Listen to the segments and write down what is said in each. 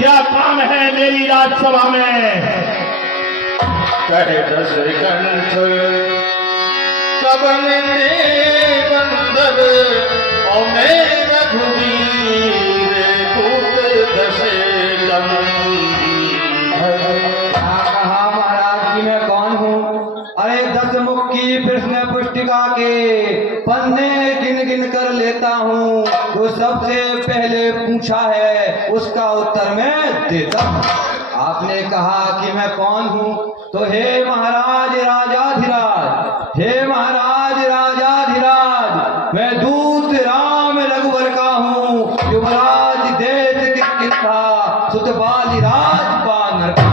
क्या काम है मेरी राजसभा में? कहे दशकंठ कब मिले बंदर और मैं रघुवीर पूत दशकंठ। कहा महाराज कि मैं कौन हूँ? अरे 10 मुख की प्रश्न पुस्तिका के पन्ने गिन गिन कर लेता हूँ। जो सबसे पहले पूछा है उसका उत्तर मैं देता हूँ। आपने कहा कि मैं कौन हूँ, तो हे महाराज राजाधिराज, हे महाराज राजाधिराज, मैं दूत राम रघुवर का हूँ। युवराज देश किसका सुत बाली राज बानर का।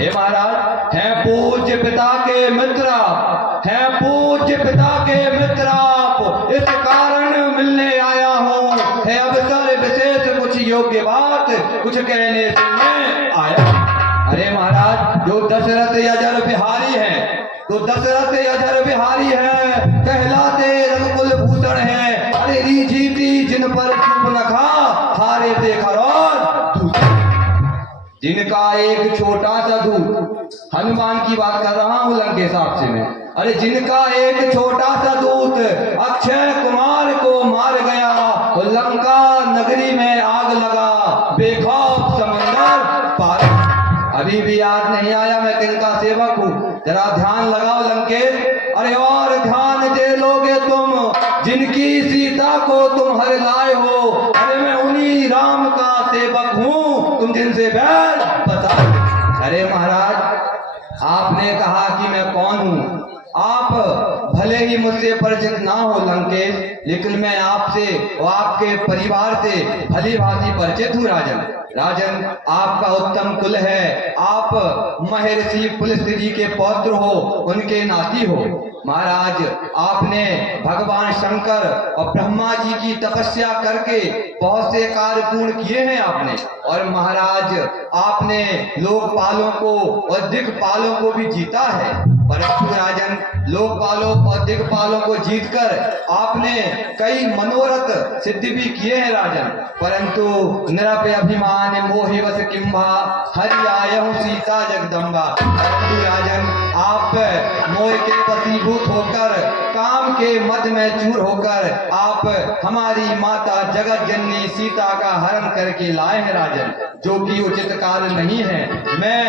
हे महाराज, हैं पूज्य पिता के मित्र आप, हैं पूज्य पिता के मित्र आप, इस कारण मिलने आया हूँ। है अवसर विशेष कुछ योग्य बात कुछ कहने सुनने आया। अरे महाराज, जो दशरथ अजर बिहारी हैं, तो दशरथ अजर बिहारी है, कहलाते रघुकुल भूषण है। अरे जीती जिन पर चुप न खा, हारे देखा और दूसरे। जिनका एक छोटा सा दूत, हनुमान की बात कर रहा हूं लंकेश आपसे मैं। अरे जिनका एक छोटा सा दूत अक्षय कुमार को मार गया, तो लंका नगरी में आग लगा, बेखौफ समंदर पार। अभी भी याद नहीं आया मैं किनका सेवक हूँ? जरा ध्यान लगाओ लंकेश। अरे और ध्यान दे लोगे तुम, जिनकी सीता को तुम हर लाए हो। अरे मैं उन्हीं राम का सेवक हूँ, तुम जिनसे बैठ बताओ। अरे महाराज, आपने कहा कि मैं कौन हूँ। आप भले ही मुझसे परिचित ना हो लंकेश, लेकिन मैं आपसे और आपके परिवार से भली भांति परिचित हूँ राजन। राजन, आपका उत्तम कुल है, आप महर्षि पुलस्त्य जी के पौत्र हो, उनके नाती हो। महाराज, आपने भगवान शंकर और ब्रह्मा जी की तपस्या करके बहुत से कार्य पूर्ण किए हैं आपने। और महाराज, आपने लोकपालों को और दिक्पालों को भी जीता है। परंतु राजन, लोकपालों और दिक्पालों को जीतकर आपने कई मनोरथ सिद्ध भी किए हैं राजन। परंतु निरप अभिमान मोहि वस किंभा, हरि आयहु सीता जगदम्बा। परंतु राजन, आप मोह के वशीभूत होकर, काम के मद में चूर होकर आप हमारी माता जगत जननी सीता का हरण करके लाए हैं राजन, जो कि उचित कार्य नहीं है। मैं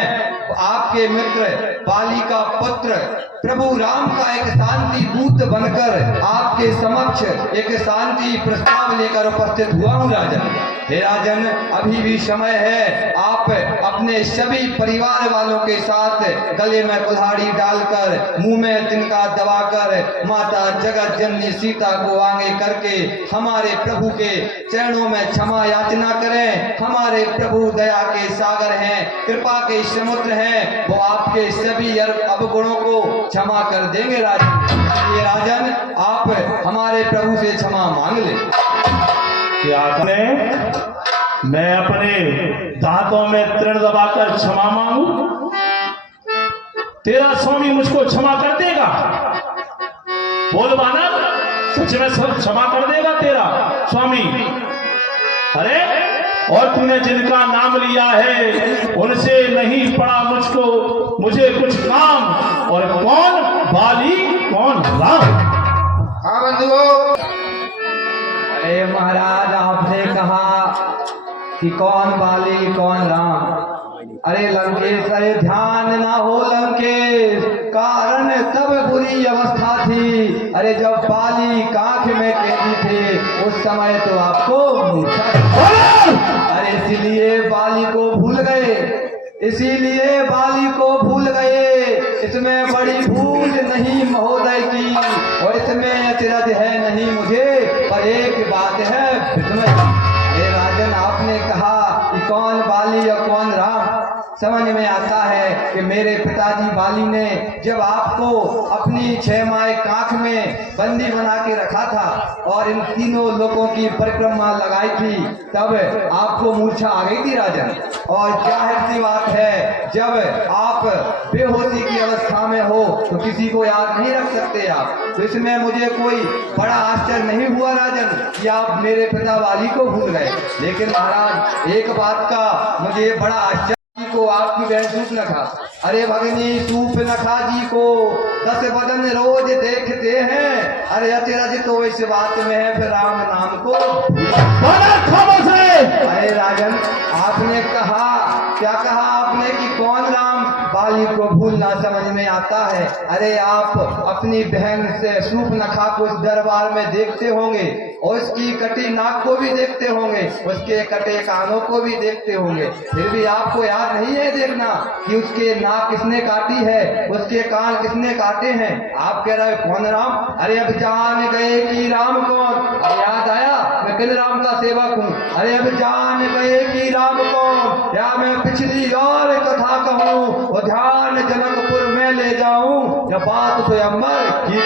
आपके मित्र बाली का पुत्र प्रभु राम का एक शांति दूत बनकर आपके समक्ष एक शांति प्रस्ताव लेकर उपस्थित हुआ हूँ राजन। हे राजन, अभी भी समय है, आप अपने सभी परिवार वालों के साथ गले में कुल्हाड़ी डालकर, मुंह में तिनका दबाकर माता जगत जननी सीता को आगे करके हमारे प्रभु के चरणों में क्षमा याचना करें। हमारे प्रभु दया के सागर हैं, कृपा के समुद्र हैं, वो आपके सभी अवगुणों को क्षमा कर देंगे राजन। ये राजन, आप हमारे प्रभु से क्षमा मांग ले। क्या ने मैं अपने दांतों में तृण दबाकर क्षमा मांगू? तेरा स्वामी मुझको क्षमा कर देगा? बोल वानर, सच में सब क्षमा कर देगा तेरा स्वामी? अरे, और तूने जिनका नाम लिया है उनसे नहीं पड़ा मुझे कुछ काम। और कौन बाली, कौन राम? हाँ बंधुओं, अरे महाराज, आपने कहा कि कौन बाली कौन राम। अरे लंकेश, अरे ध्यान ना हो लंकेश, कारण तब बुरी अवस्था थी। अरे जब बाली कांख में कैदी थे, उस समय तो आपको मूर्छा। अरे इसीलिए बाली को भूल गए, इसीलिए बाली को भूल गए। इसमें बड़ी भूल नहीं महोदय की, और इसमें अचरज है नहीं मुझे, पर एक बात है विस्मय। हे राजन, आपने कहा कि कौन बाली और कौन राम। समझ में आता है कि मेरे पिताजी बाली ने जब आपको अपनी 6 माह कांख में बंदी बना के रखा था और इन तीनों लोगों की परिक्रमा लगाई थी, तब आपको मूर्छा आ गई थी राजन। और जाहिर सी बात है, जब आप बेहोशी की अवस्था में हो तो किसी को याद नहीं रख सकते आप। तो इसमें मुझे कोई बड़ा आश्चर्य नहीं हुआ राजन कि आप मेरे पिता वाली को भूल गए। लेकिन महाराज एक बात का मुझे बड़ा आश्चर्य को आपकी बहन सूपनखा, अरे भगनी सूपनखा जी को 10 बदन रोज देखते हैं, अरे अचरज तो इस बात में है फिर राम नाम को। अरे राजन आपने कहा, क्या कहा आपने कि कौन राम बाली को भूलना समझ में आता है। अरे आप अपनी बहन से सूपनखा को इस दरबार में देखते होंगे और उसकी कटी नाक को भी देखते होंगे, उसके कटे कानों को भी देखते होंगे, फिर भी आपको याद नहीं है देखना कि उसके नाक किसने काटी है, उसके कान किसने काटे हैं। आप कह रहे कौन राम, अरे अब जान गए कि राम कौन। अरे याद आया मैं किन राम का सेवक हूँ। अरे अब जान गए कि राम कौन, या मैं पिछली और कथा कहूँ वो ध्यान जनकपुर में ले जाऊं, या बात तो अमर की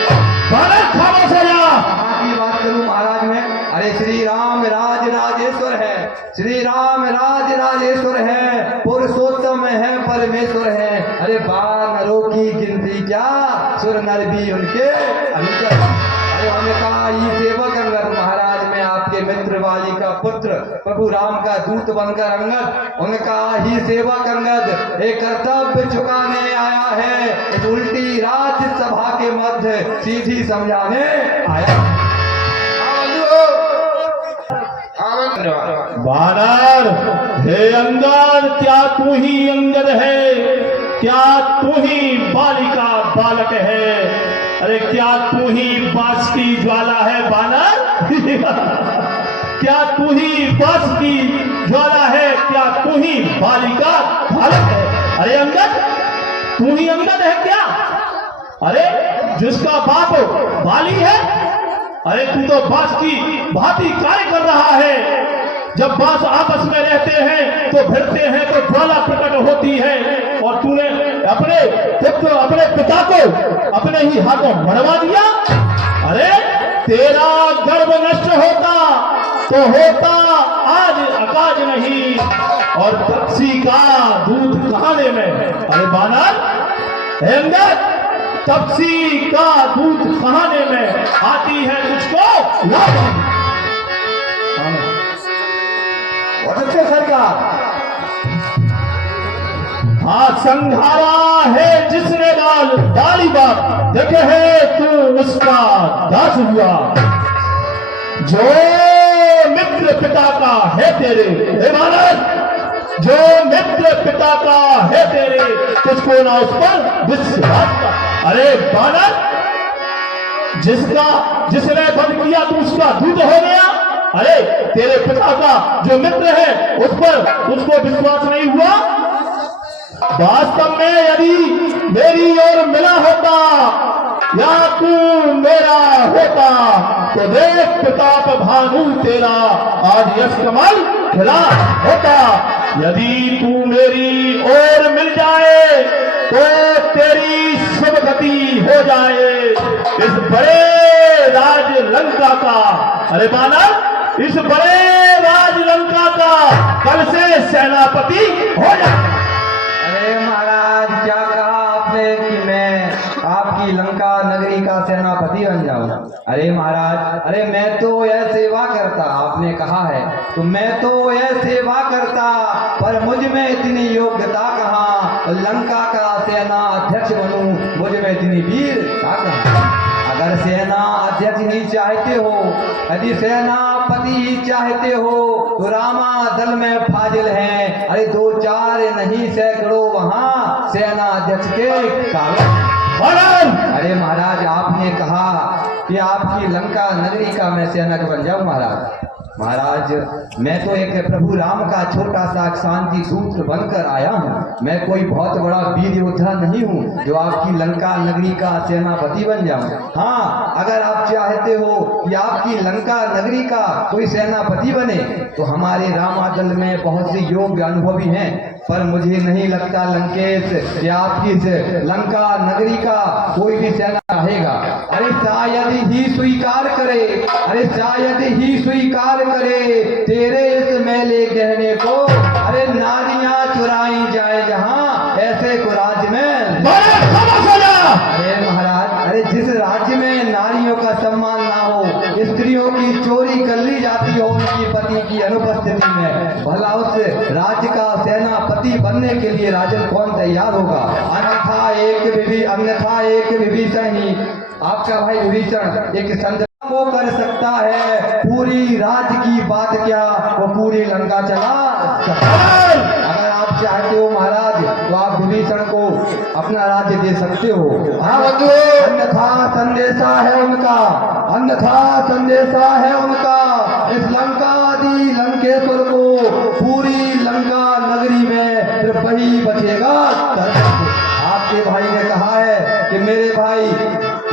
बात करूं महाराज में। अरे श्री राम राज राजेश्वर है, श्री राम राज राजेश्वर है, पुरुषोत्तम है परमेश्वर है। अरे वानरों की गिनती क्या, सुर नर भी उनके अनुचर। अरे उन्होंने कहा ये सेवक अंगद महाराज में आपके मित्र वाली का पुत्र प्रभु राम का दूत बनकर अंगद, उनका ही सेवक अंगद एक कर्तव्य चुकाने आया है, इस उल्टी राज्यसभा के मध्य सीधी समझाने आया। वानर, हे अंगद, क्या तू ही अंगद है, क्या तू ही बालिका बालक है, अरे क्या तू ही बांस की ज्वाला है वानर क्या तू ही बांस की ज्वाला है, क्या तू ही बालिका बालक है। अरे अंगद, तू ही अंगद है क्या, अरे जिसका बाप बाली है, अरे तू तो बांस की भांति कार्य कर रहा है। जब बांस आपस में रहते हैं तो भिड़ते हैं तो ज्वाला प्रकट होती है, और तूने अपने पुत्र अपने पिता को अपने ही हाथों मरवा दिया। अरे तेरा गर्भ नष्ट होता तो होता आज अकाज नहीं, और पक्षी का दूध कहाने में। अरे बानर, हे अंगद, तपसी का दूध कहाने में आती है तुझको लाभ। अच्छे सरकार, हाँ संघारा है जिसने डाली बात, देखे है तू उसका दास हुआ। जो मित्र पिता का है तेरे, हे मानस, जो मित्र पिता का है तेरे, तुझको ना उस पर विश्वास का। अरे बानर, जिसने बंद किया तू उसका दूध हो गया। अरे तेरे पिता का जो मित्र है उस पर उसको विश्वास नहीं हुआ। वास्तव में यदि मेरी ओर मिला होता या तू मेरा होता तो देख प्रताप भानु तेरा आज यश कमल खिला होता। यदि तू मेरी ओर मिल जाए तो तेरी शुभ गति हो जाए इस बड़े राज लंका का। अरे बानर, इस बड़े राज लंका का कल से सेनापति हो जाए। अरे महाराज, क्या कहा आपने कि मैं आपकी लंका नगरी का सेनापति बन जाऊं। अरे महाराज, अरे मैं तो यह सेवा करता, आपने कहा है तो मैं तो यह सेवा करता, पर मुझ में इतनी योग्यता कहाँ, लंका का सेना अध्यक्ष बनूं, मुझ में इतनी वीरता कहाँ। अगर सेना अध्यक्ष ही चाहते हो, यदि सेनापति ही चाहते हो तो रामा दल में फाजिल हैं। अरे 2-4 नहीं सैकड़ों वहां सेना अध्यक्ष के कागज। अरे महाराज, आपने कहा कि आपकी लंका नगरी का मैं सेवक बन जाऊं। महाराज, मैं तो एक प्रभु राम का छोटा सा शांति दूत बनकर आया हूँ। मैं कोई बहुत बड़ा वीर योद्धा नहीं हूँ जो आपकी लंका नगरी का सेनापति बन जाऊं। हाँ, अगर आप चाहते हो कि आपकी लंका नगरी का कोई सेनापति बने तो हमारे रामादल में बहुत से योग्य अनुभवी हैं। पर मुझे नहीं लगता लंकेश कि आपकी इस लंका नगरी का कोई भी सेना रहेगा। अरे शायद ही स्वीकार करे, अरे शायद ही स्वीकार करे तेरे इस मैले गहने को। अरे नारियां चुराई जाए जहां, ऐसे को राज्य में। अरे महाराज, अरे जिस राज्य में नारियों का सम्मान ना हो, स्त्रियों की चोरी कर ली जाती हो उनकी पति की अनुपस्थिति में, भला उस राज्य का सेनापति बनने के लिए राजन कौन तैयार होगा? अन्यथा एक विभीषण ही, आपका भाई विभीषण एक संग वो कर सकता है, पूरी राज्य की बात क्या वो पूरी लंका चला सकता है। अगर आप चाहते हो महाराज तो आप विभीषण को अपना राज्य दे सकते हो। अन्यथा संदेशा है उनका, अन्यथा संदेशा है उनका इस लंकादि लंकेश्वर को पूरी लंका नगरी में सिर्फ वही बचेगा। आपके भाई ने कहा है कि मेरे भाई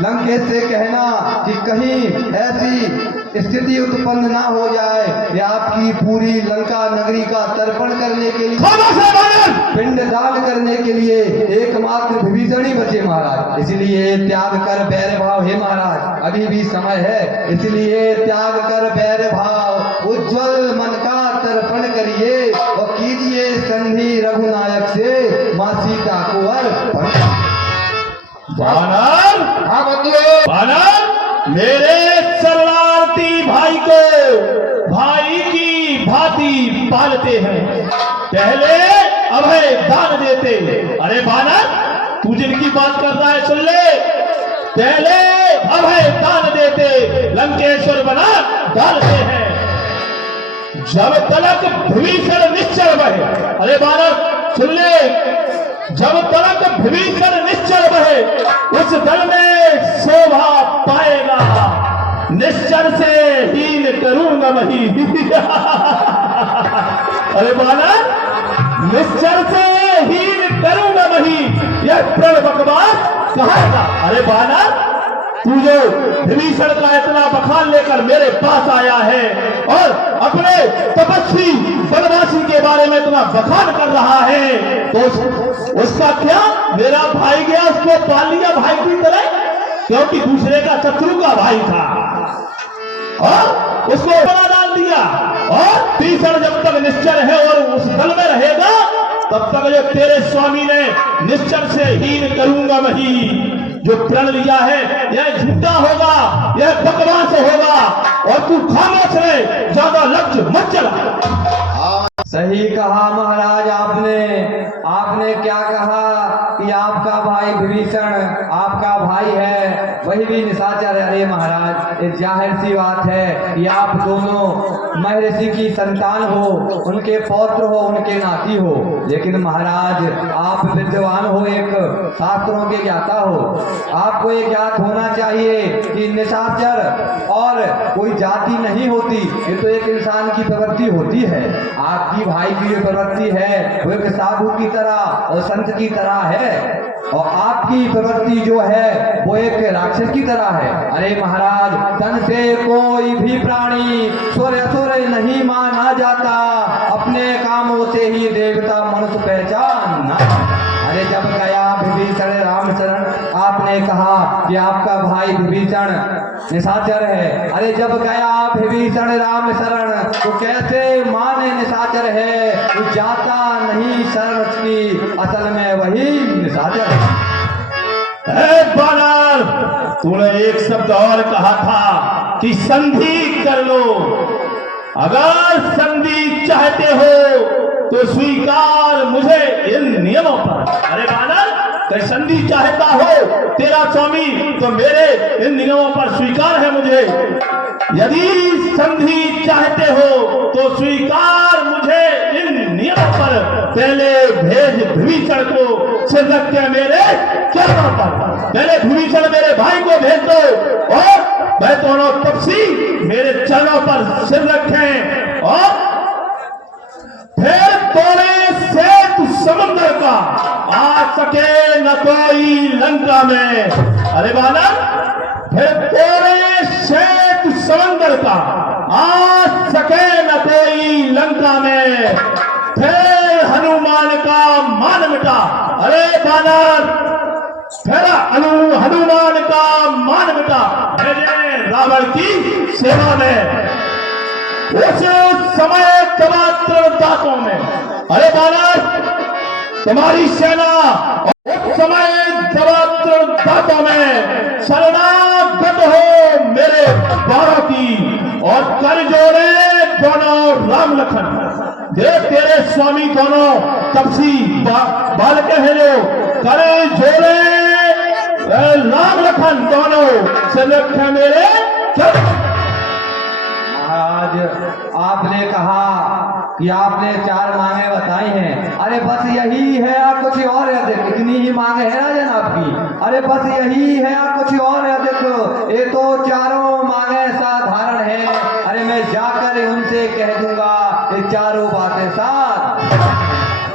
लंकेश से कहना कि कहीं ऐसी स्थिति उत्पन्न ना हो जाए कि आपकी पूरी लंका नगरी का तर्पण करने के लिए, पिंडदान करने के लिए एकमात्र विभीषण ही बचे महाराज। इसलिए त्याग कर बैर भाव, हे महाराज अभी भी समय है, इसलिए त्याग कर बैर भाव, उज्जवल मन का तर्पण करिए और कीजिए संधि रघुनायक से मां सीता को अर्पण। बानर, बानर मेरे शरणार्थी भाई को भाई की भांति पालते हैं, पहले अभय दान देते। अरे बानर, तू जिनकी बात कर रहा है सुन ले, पहले अभय दान देते, लंकेश्वर बना डालते हैं, जब तलक विभीषण निश्चल बहे। अरे बानर सुन ले, जब तलक विभीषण निश्चल बहे उस दल में शोभा पाएगा, निश्चल से हीन करूंगा वही। अरे बानर, निश्चल से हीन करूंगा वही, यह प्रण बकवास कहेगा। अरे बानर, तू जो विभीषण का इतना बखान लेकर मेरे पास आया है और अपने तपस्वी बनवासी के बारे में इतना बखान कर रहा है, तो उसका क्या? मेरा भाई गया उसको पाल लिया भाई की तरह, क्योंकि दूसरे का शत्रु का भाई था और उसको बना डाल दिया। और विभीषण जब तक निश्चल है और उस दल में रहेगा तब तक जो तेरे स्वामी ने निश्चल से हीन करूंगा वही, जो प्रण लिया है यह झूठा होगा, यह बकवास होगा और तू खामोश रहे, ज्यादा लक्ष्य मत चला। सही कहा महाराज आपने। आपने क्या कहा कि आपका भाई विभीषण आपका भाई है, वही भी निशाचर है। अरे महाराज, ये जाहिर सी बात है कि आप दोनों महर्षि की संतान हो, उनके पौत्र हो, उनके नाती हो, लेकिन महाराज आप विद्वान हो, एक शास्त्रों के ज्ञाता हो, आपको ये ज्ञात होना चाहिए कि निशाचर और कोई जाति नहीं होती, ये तो एक इंसान की प्रवृत्ति होती है। आपकी भाई की जो प्रवृत्ति है वो एक साधु की तरह और संत की तरह है, और आपकी प्रवृत्ति जो है वो एक राक्षस की तरह है। अरे महाराज, तन से कोई भी प्राणी स्वर असुर नहीं माना जाता, अपने कामों से ही देवता मनुष्य पहचानना। अरे जब गया विभीषण रामचरण, आपने कहा कि आपका भाई विभीषण निशाचर है। अरे जब गया विभीषण राम शरण तो कैसे माने निशाचर है, तो जाता नहीं शरण की, असल में वही निशाचर है। बानर, तूने एक शब्द और कहा था कि संधि कर लो, अगर संधि चाहते हो तो स्वीकार मुझे इन नियमों पर। अरे बानर, तो संधि चाहता हो तेरा स्वामी तो मेरे इन नियमों पर स्वीकार है मुझे। यदि संधि चाहते हो तो स्वीकार मुझे इन नियमों पर, पहले भेज विभीषण को सिर रख के मेरे चरणों पर, पहले विभीषण मेरे भाई को भेज दो और मैं दोनों तपसी मेरे चरणों पर सिर रखें, और फिर तोड़े से समंदर का आ सके न कोई लंका में। अरे बानर, फिर तोड़े से समंदर का आ सके न कोई लंका में, फिर हनुमान का बानर तेरा हनुमान का मान मिटा भेजे रावण की सेवा में। उस समय दांतों में, अरे बानर तुम्हारी सेना उस समय दांतों में शरणागत हो मेरे द्वारों की और कर जोड़े दोनों राम लखन। देख तेरे स्वामी दोनों तपसी बालक है जो करे जोड़े राम लखन दोनों से लक्ष्य मेरे। महाराज आपने कहा कि आपने 4 मांगे बताई हैं, अरे बस यही है या कुछ और है? देखो इतनी ही मांगे है ना जनाब की, अरे बस यही है या कुछ और है? देखो ये तो 4 मांगे साधारण है, अरे मैं जाकर उनसे कह दूंगा ये 4 बातें साथ।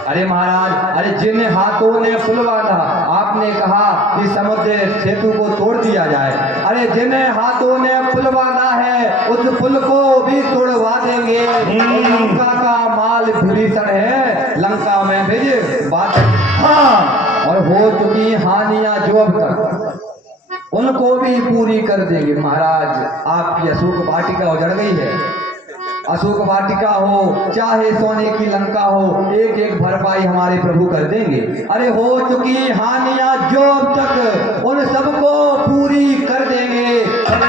अरे महाराज, अरे जिन हाथों ने पुल बांधा, आपने कहा कि समुद्र सेतु को तोड़ दिया जाए, अरे जिन हाथों ने पुल बांधा है उस पुल को भी तोड़वा देंगे। लंका का माल भीषण है, लंका में भेज बात। हाँ, और हो चुकी हानियां जो अब तक उनको भी पूरी कर देंगे। महाराज आपकी अशोक वाटिका उजड़ गई है, अशोक वाटिका हो चाहे सोने की लंका हो, एक एक भरपाई हमारे प्रभु कर देंगे। अरे हो चुकी हानियां जो अब तक उन सबको पूरी कर देंगे।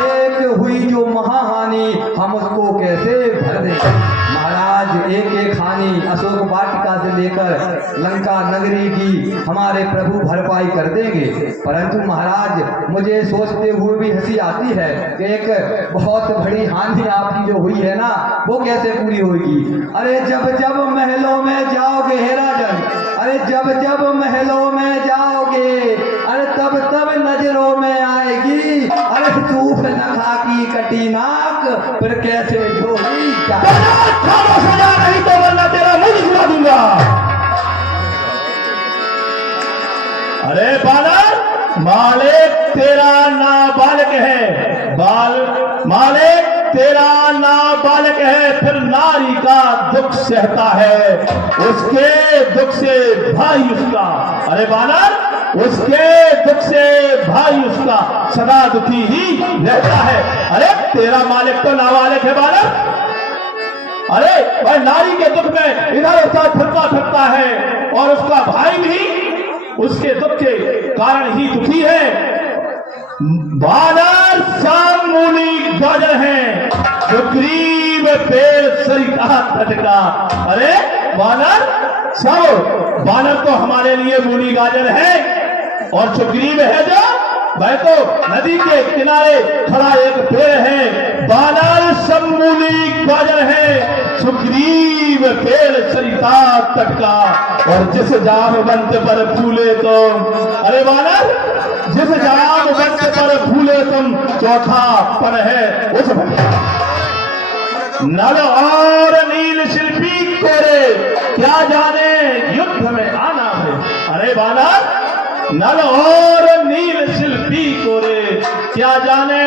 एक हुई जो महाहानि हम उसको कैसे भर देंगे? महाराज एक एक हानि अशोक वाटिका से लेकर लंका नगरी की हमारे प्रभु भरपाई कर देंगे। परंतु महाराज मुझे सोचते हुए भी हंसी आती है कि एक बहुत बड़ी हानि आपकी जो हुई है ना, वो कैसे पूरी होगी? अरे जब जब महलों में जाओगे हे राजन, अरे जब जब महलों में जाओगे, अरे तब तब नजरों में आएगी, अरे सूफ नखा की कटी नाक फिर कैसे ढोली सजा नहीं तो वरना तेरा मुंह छुड़ा दूंगा। अरे बालक, मालिक तेरा नाबालिग है, मालिक तेरा नाबालिग है, फिर नारी का दुख सहता है, उसके दुख से भाई उसका। अरे बालक, उसके दुख से भाई उसका सदा दुखी ही रहता है। अरे तेरा मालिक तो नाबालिग है बालक, अरे भाई नारी के दुख में इधर उधर फिरता है और उसका भाई भी उसके दुख के कारण ही दुखी है। बानर मूली गाजर है, जो गरीब पेड़ सरिता तटका। अरे बानर सब बानर तो हमारे लिए मूली गाजर है, और जो गरीब है जो वह तो नदी के किनारे खड़ा एक पेड़ है। बानर सब मूली गाजर है, सुग्रीव पेड़ सरिता तट का। और जिस जामवंत पर फूले तो, अरे बानर जिस जामवंत पर फूले तुम, चौथा पर है उस नल और नील शिल्पी कोरे, क्या जाने युद्ध में आना है। अरे बानर नल और नील शिल्पी कोरे, क्या जाने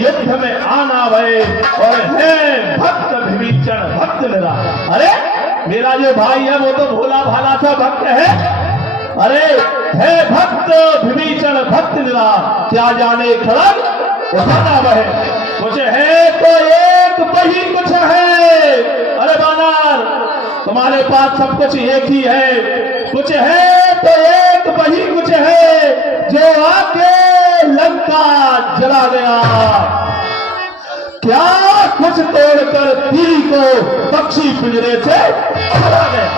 युद्ध में आना भय, और है भक्त विभीषण भक्त निरा। अरे मेरा जो भाई है वो तो भोला भाला सा भक्त है, अरे है भक्त विभीषण भक्त निरा, क्या जाने खड़ग उठाना भय। कुछ है तो एक वही कुछ है। अरे बानर तुम्हारे पास सब कुछ एक ही है, कुछ है तो एक वही कुछ है, जो आके लंका जला गया। क्या कुछ तोड़कर तीर को पक्षी पिंजरे से चला गया,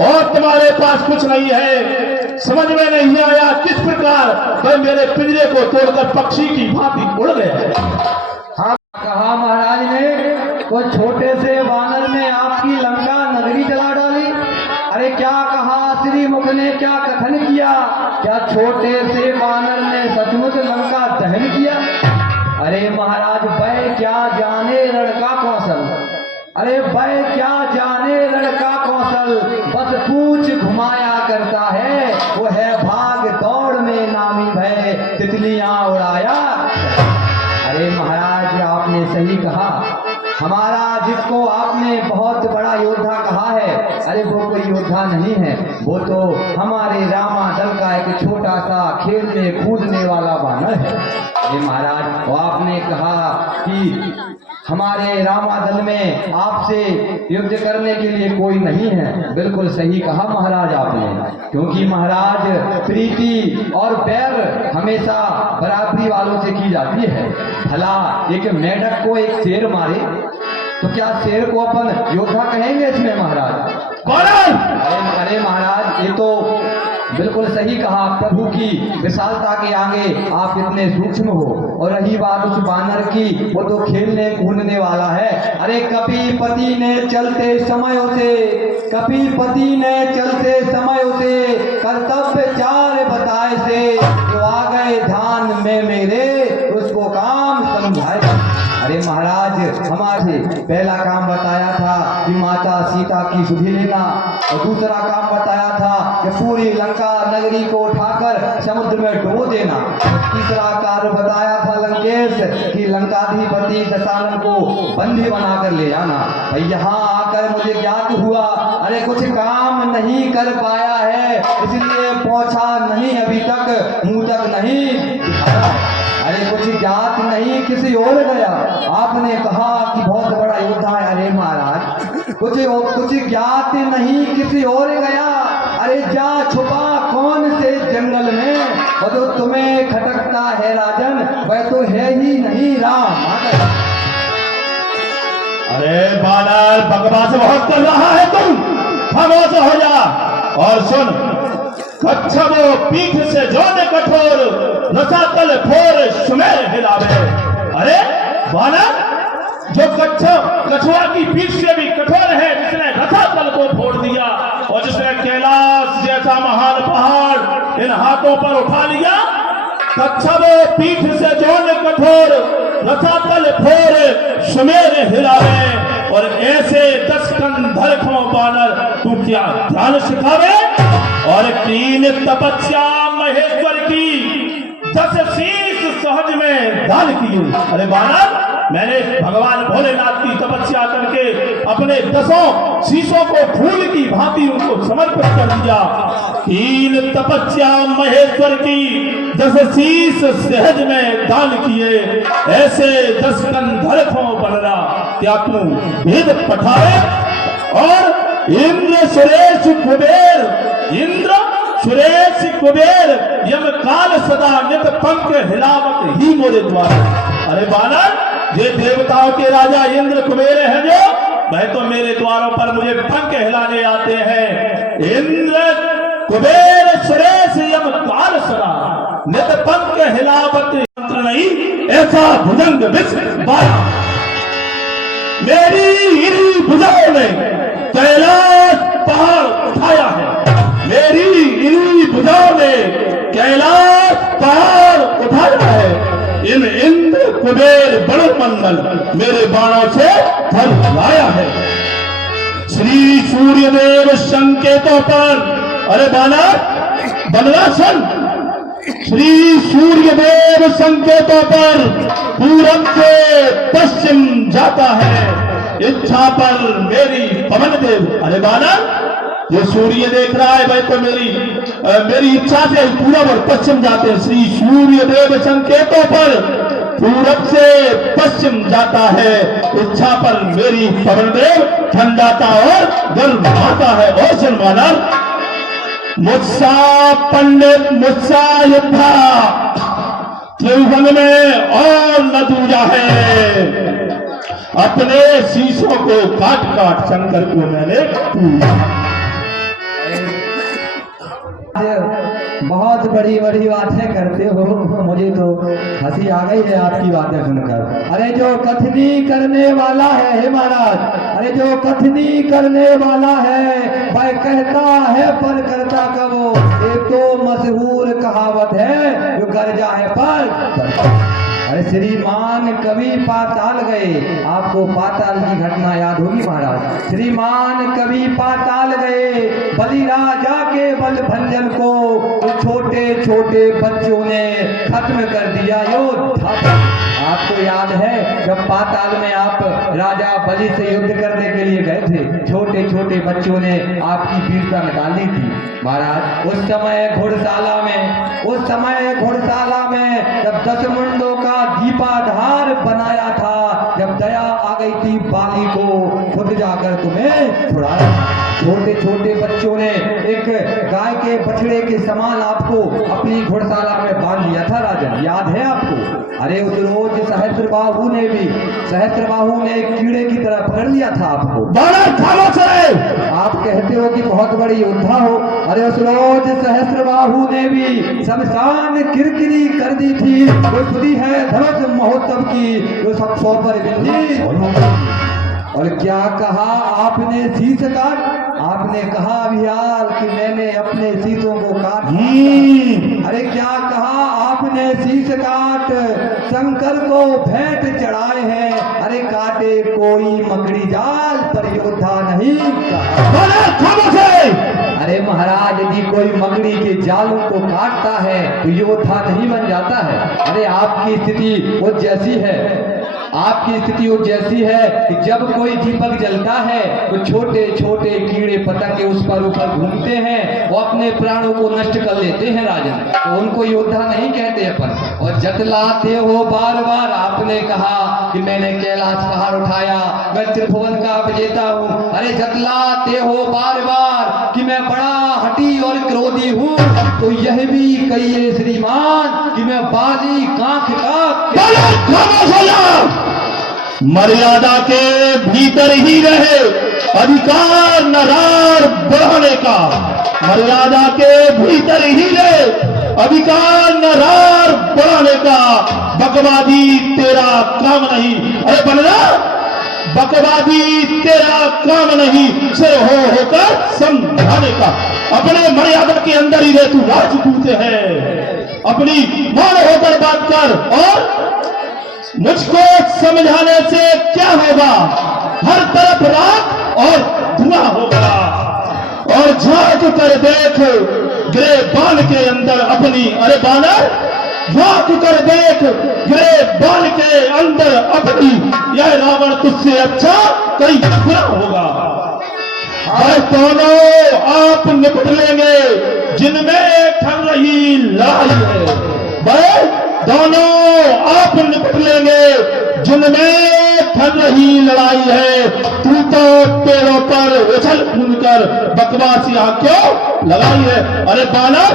और तुम्हारे पास कुछ नहीं है। समझ में नहीं आया किस प्रकार वह मेरे पिंजरे को तोड़कर पक्षी की भांति उड़ गया। हाँ कहा महाराज ने, वो छोटे से वानर ने आपकी लंका नगरी जला डाली। अरे क्या कहा श्रीमुख ने, क्या कथन किया? क्या छोटे से वानर ने सचमुच लंका दहन किया? अरे महाराज वह क्या जाने रण का कौशल, अरे वह क्या जाने रण का कौशल, बस पूछ घुमाया करता है, वो है भाग दौड़ में नामी भय, तितलियां उड़ाया। अरे महाराज आपने सही कहा, हमारा जिसको आपने बहुत बड़ा योद्धा कहा है, अरे वो कोई योद्धा नहीं है, वो तो हमारे रामा दल का एक छोटा सा खेलने कूदने वाला बानर है। अरे महाराज, वो आपने कहा कि हमारे रामा दल में आपसे युद्ध करने के लिए कोई नहीं है। बिल्कुल सही कहा महाराज आपने, क्योंकि महाराज प्रीति और बैर हमेशा बराबरी वालों से की जाती है। भला एक मेढक को एक शेर मारे तो क्या शेर को अपन योद्धा कहेंगे इसमें महाराज? अरे महाराज, ये तो बिल्कुल सही कहा। प्रभु की विशालता के आगे आप इतने सूक्ष्म हो। और रही बात उस बानर की, वो तो खेलने कूदने वाला है। अरे कपीपति ने चलते समय उसे, कपीपति ने चलते समय उसे कर्तव्य चार बताए से, जो आ गए ध्यान में मेरे उसको काम समझाए। अरे महाराज, हमारे पहला काम बताया था कि माता सीता की सुधि लेना, और दूसरा काम बताया था कि पूरी लंका नगरी को उठाकर समुद्र में डुबो देना। तीसरा कार्य बताया था लंकेश कि लंकाधिपति दशानन को बंदी बनाकर ले जाना। यहाँ आकर मुझे ज्ञात हुआ अरे कुछ काम नहीं कर पाया है, इसलिए पहुंचा नहीं अभी तक, मुंह तक नहीं। अरे कुछ ज्ञात नहीं किसी और गया। आपने कहा कि बहुत बड़ा योद्धा है। अरे महाराज, कुछ ज्ञात नहीं किसी और गया। अरे जा छुपा कौन से जंगल में, वो तो तुम्हें खटकता है राजन, वह तो है ही नहीं राम। अरे बानर, बकवास बहुत कर रहा है तुम, खामोश हो जा और सुन। कच्छवो पीठ से जोने कठोर, रसातल फोर सुमेर हिलावे। अरे बानर, जो कछुआ की पीठ से भी कठोर है, जिसने रसातल को फोड़ दिया और जिसने कैलाश जैसा महान पहाड़ इन हाथों पर उठा लिया। कच्छवो पीठ से जोने कठोर, रसातल फोर सुमेर हिलावे। और ऐसे 10 कंधर खो बानर तू क्या ध्यान सिखावे? और 3 तपस्या महेश्वर की 10 शीश सहज में दान की। अरे बानर, मैंने भगवान भोलेनाथ की तपस्या करके अपने 10 शीशों को फूल की भांति उनको समर्पित कर दिया। 3 तपस्या महेश्वर की 10 शीश सहज में दान किए। ऐसे 10 कंधर खो बनरा क्या तू भेद पठाए? और इंद्र सुरेश कुबेर, इंद्र सुरेश कुबेर यम काल सदा नित पंख हिलावत ही मोरे द्वार। अरे बानर, ये देवताओं के राजा इंद्र कुबेर हैं जो, वह तो मेरे द्वारों पर मुझे पंख हिलाने आते हैं। इंद्र कुबेर सुरेश यम काल सदा नित पंख हिलावत मंत्र नहीं, ऐसा भुजंग विश्व बारा। मेरी भुजाओं ने कैलाश पहाड़ उठाया है, मेरी भुजाओं ने कैलाश पहाड़ उठाया है। इन इंद्र कुबेर बड़े मंगल मेरे बाणों से फल लाया है। श्री सूर्यदेव संकेतों पर, अरे बानर बनरासन, श्री सूर्यदेव संकेतों पर पूरब से पश्चिम जाता है, इच्छा पर मेरी पवन देव। अरे बानर, ये सूर्य देख रहा है, भाई तो मेरी इच्छा से पूरब और पश्चिम जाते हैं। श्री सूर्य देव संकेतों पर पूरब से पश्चिम जाता है, इच्छा पर मेरी पवन देव ठंडाता और गर्माता है। और सलमानर, मुझसा पंडित मुझसा योद्धा त्रिभुवन में और न दूजा है। अपने शीशों को काट काट शंकर को मैंने पूजा। बहुत बड़ी बड़ी बातें करते हो, मुझे तो हंसी आ गई है आपकी बातें सुनकर। अरे जो कथनी करने वाला है हे महाराज, अरे जो कथनी करने वाला है वह कहता है पर करता कब हो। एक तो मशहूर कहावत है जो गरजा है पर। अरे श्रीमान कवि पाताल गए, आपको पाताल की घटना याद होगी महाराज। श्रीमान कवि पाताल गए, बलि राजा के बल भंजन को छोटे छोटे बच्चों ने खत्म कर दिया योद्धा। आपको याद है जब पाताल में आप राजा बलि से युद्ध करने के लिए गए थे, छोटे छोटे बच्चों ने आपकी वीरता निकाली थी महाराज। उस समय घुड़शाला में जब 10 मुंडों का दीपाधार बनाया था, जब दया आ गई थी बाली को, खुद जाकर तुम्हें छुड़ाया। छोटे छोटे बच्चों ने एक गाय के बछड़े के समान आपको अपनी घुड़शाला में बांध लिया था राजन, याद है आपको? अरे उस रोज सहस्त्रबाहु ने एक कीड़े की तरह पकड़ लिया था आपको। आप कहते हो कि बहुत बड़ी योद्धा हो, अरे उस रोज सहस्त्रबाहु ने भी शमशान किरकिरी कर दी थी। वो सुधी है धनुष महोत्सव की, जो सब 100 पर बिंदी। और क्या कहा आपने? शीश काट। आपने कहा अभियाल कि मैंने अपने शीशों को काट। अरे क्या कहा आपने? शीश काट शंकर को भेंट चढ़ाए हैं। अरे काटे कोई मकड़ी जाल पर योद्धा नहीं कहा। अरे महाराज, यदि कोई मकड़ी के जालों को काटता है तो योद्धा नहीं बन जाता है। अरे आपकी स्थिति वो जैसी है कि जब कोई दीपक जलता है तो छोटे छोटे कीड़े पतंगे उस पर ऊपर घूमते हैं, वो अपने प्राणों को नष्ट कर लेते हैं राजन, तो उनको योद्धा नहीं कहते अपन। और जतलाते हो बार बार, आपने कहा कि मैंने कैलाश पहाड़ उठाया, मैं त्रिभुवन का विजेता हूँ। अरे जतलाते हो बार बार कि मैं बड़ा हठी और क्रोधी हूँ, तो यह भी कहिए श्रीमान कि मैं बाली कांख का। मर्यादा के भीतर ही रहे, अधिकार नरार बढ़ाने का। मर्यादा के भीतर ही रहे, अधिकार नरार बढ़ाने का। बकवादी तेरा काम नहीं। अरे बनना, बकवादी तेरा काम नहीं, सिर होकर समझाने का। अपने मर्यादा के अंदर ही रह, तू राजपूत है, अपनी मान होकर बात कर। और मुझको समझाने से क्या होगा? हर तरफ राख और धुआं होगा। और झांक कर देख गिरेबान के अंदर अपनी, अरे बानर झांक कर देख गिरेबान के अंदर अपनी, यह रावण तुझसे अच्छा कहीं बुरा होगा। और दोनों आप निपट लेंगे जिनमें ठन रही लड़ाई है। दोनों आप निपट लेंगे जिनमें ठन रही लड़ाई है। तू तो पेड़ों पर उछल कूद कर बकवास यहाँ क्यों लगाई है? अरे बानर,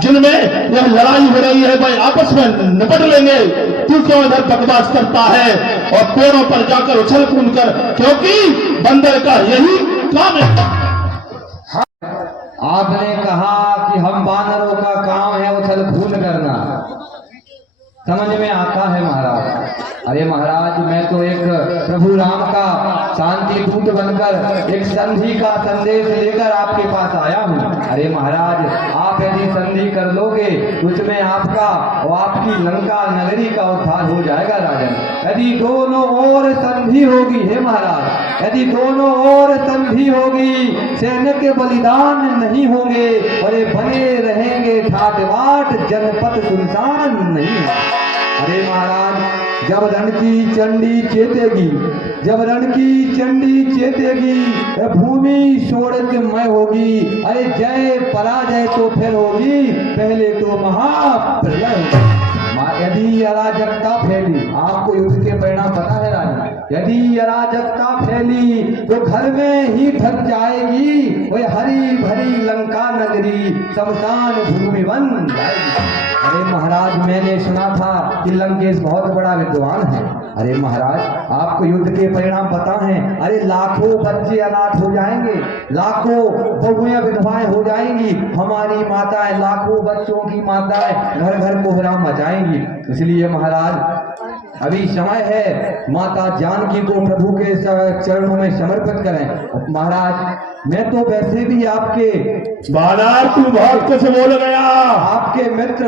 जिनमें यह लड़ाई हो रही है भाई आपस में निपट लेंगे, तू क्यों इधर बकवास करता है और पेड़ों पर जाकर उछल कूद कर? क्योंकि बंदर का यही काम है। आपने कहा कि हम बानरों का काम है उछल कूद करना, समझ में आता है महाराज। अरे महाराज, मैं तो एक प्रभु राम का शांति दूत बनकर एक संधि का संदेश लेकर आपके पास आया हूँ। अरे महाराज, आप यदि संधि कर लोगे तो उसमें आपका और आपकी लंका नगरी का उद्धार हो जाएगा राजन। यदि दोनों ओर संधि होगी, हे महाराज, यदि दोनों ओर संधि होगी, सैनिक के बलिदान नहीं होंगे, अरे बने रहेंगे ठाट बाट, जनपद सुनसान नहीं है। अरे महाराज, जब रण की चंडी चेतेगी, भूमि शोणितमय होगी। अरे जय पराजय तो फिर होगी, पहले तो महाप्रलय होगी। यदि अराजकता फैली, आपको युद्ध के परिणाम पता है राजा, यदि अराजकता फैली तो घर में ही ढक जाएगी वह हरी भरी लंका नगरी, शमशान भूमि बन जाएगी। अरे महाराज, मैंने सुना था कि लंकेश बहुत बड़ा विद्वान है। अरे महाराज, आपको युद्ध के परिणाम पता है? अरे लाखों बच्चे अनाथ हो जाएंगे, लाखों बहुएं विधवाएं हो जाएंगी, हमारी माताएं, लाखों बच्चों की माताएं घर घर कोहराम मचाएंगी। इसलिए महाराज, अभी समय है माता जानकी को प्रभु के चरणों में समर्पित करें। महाराज, मैं तो वैसे भी आपके बानर, तू बहुत कुछ बोल गया। आपके मित्र,